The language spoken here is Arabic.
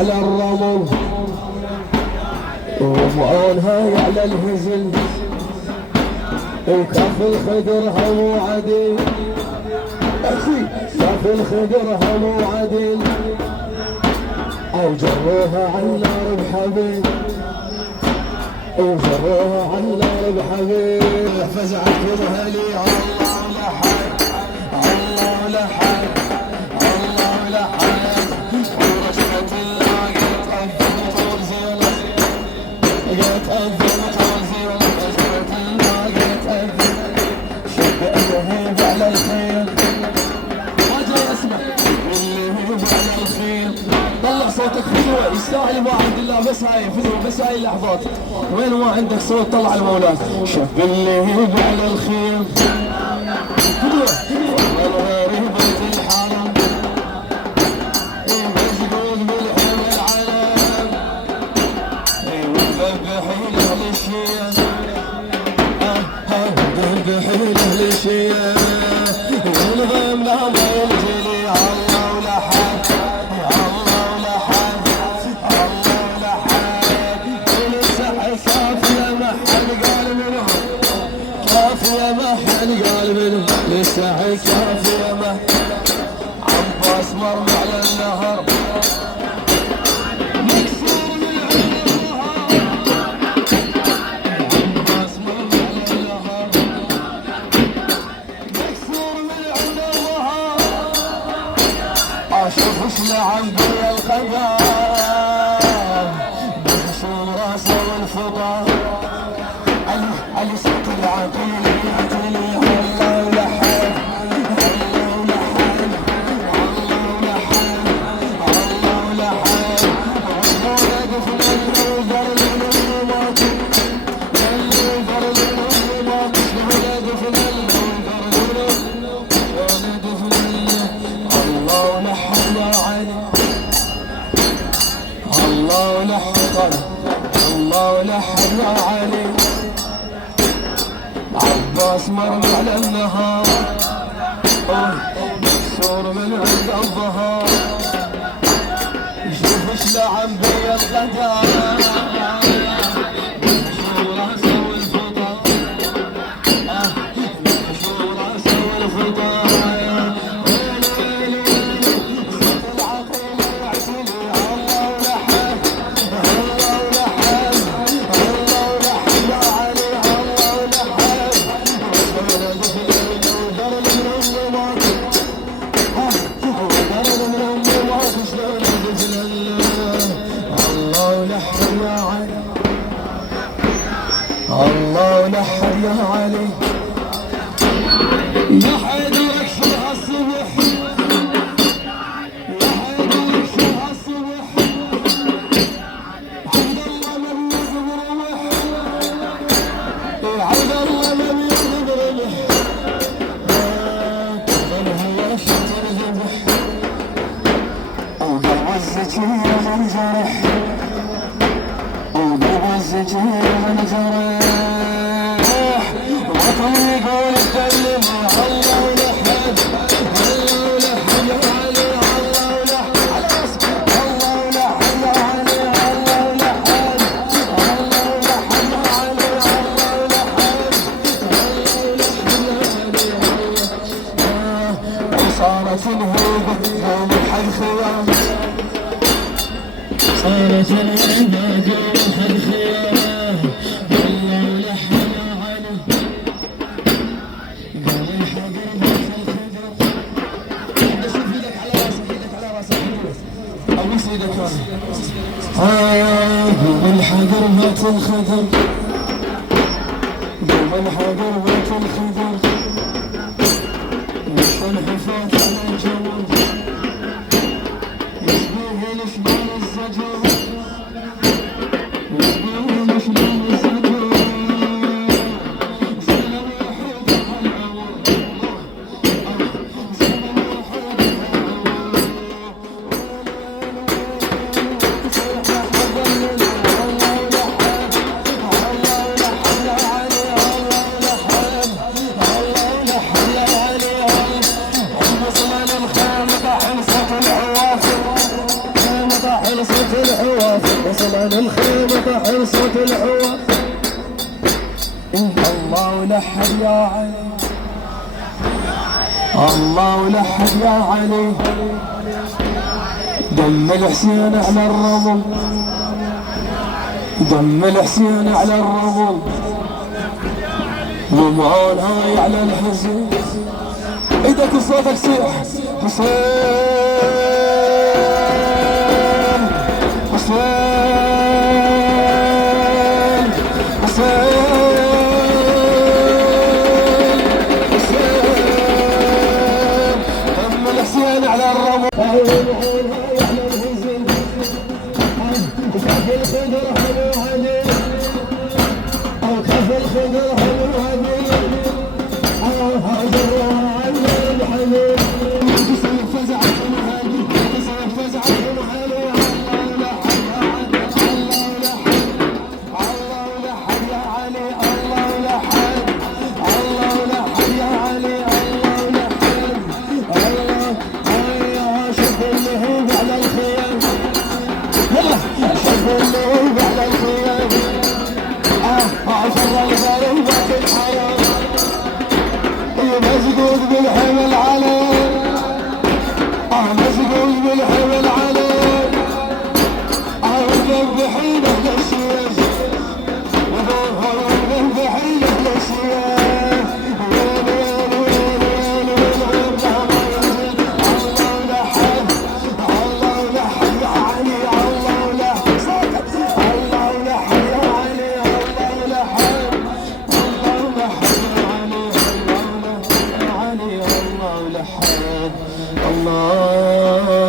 على الرمل ومعونها على الهزل وكف الخدر هم عديل كف الخدر هم عديل او جروها على النار بحبيب وجروها على النار بحبيب فزعت اهلي الله لحد الله لحد الله لحد ورشفت اللاقيت اذن طول زينه لقيت اذن طول زينه رشفت اللاقيت اذن شق اللهيب على الخيل ما جاي اسمع اللهيب على الخيل طلع صوتك حلوة يستاهل ما عند الله بس هاي فيديو بس هاي اللحظات وين ما عندك صوت طلع المولات شف اللهيب على الخيل والغريبة الحرم مسجود بالحلم العلم وذبحي له للشيم ذبحي له للشيم والغم ما ينجلي الله ولحد لسه كافية ما عباس مرمى على النهر مكسور من عند النهر عباس مرمى على النهر مكسور من عند النهر اشوف وش لعب بي القدر بحشون راسه والفضا اللي صوت العقيل الله لحد يا علي عباس مرمى على النهار مكسور من عند الظهر شوف ايش لعب بي الغدار شو راسه والفضا شو راسه والفضا الله لحد يا علي يا حيدر اكسرها الصبح يا حيدر اكسرها الصبح عبد الله ما بيغضب رمح عبد الله ما بيغضب رمح ظلها يا شطر ذبح وقلب الزكية من جرح وقلب الزكية من جرح يقول اتكلم الله لحد الله لحد يا علي الله لحد على راسك الله لحد يا علي الله لحد الله لحد يا علي الله لحد الله لحد وصارت الهيبة يوم الحد خيام صارت الهيبة يوم الحد خيام الحجر بيت الخضر دوم الحجر بيت الخضر والحفاظ على الجمر يشبه الاشبال الزجر يشبه الاشبال الزجر سلم يحب العمر سلم يحب العمر وصل الخيمة طاح صوت العوا. الله لحد يا علي، الله لحد يا علي، دم الحسين على الرمل، دم الحسين على الرمل، ومعون هاي على الحزن. ايدك وصوتك صيح حسين حسين حسين حسين، دم الحسين على الرمل، ومعون هاي على الحزن. وكف الخضر حلو عليه، او كف الخضر حلو عليه، هاجرها على الحليب. تسوي فزع المهالي، تسوي فزع المهالي. الله لحد، الله لحد يا علي، الله لحد، الله لحد يا علي، الله لحد، الله. شوف اللهيب على الخيام، شوف اللهيب على الخيام. عشر الغريبة الحرام، مسجود بالحمل عليه، مسجود بالحمل عليه، وذبحين للسيف، وذبحين للسيف. وين وين وين وين وين الله لحد، الله لحد يا علي، الله لحد، الله لحد يا علي، الله لحد، الله لحد يا علي، الله لحد، الله.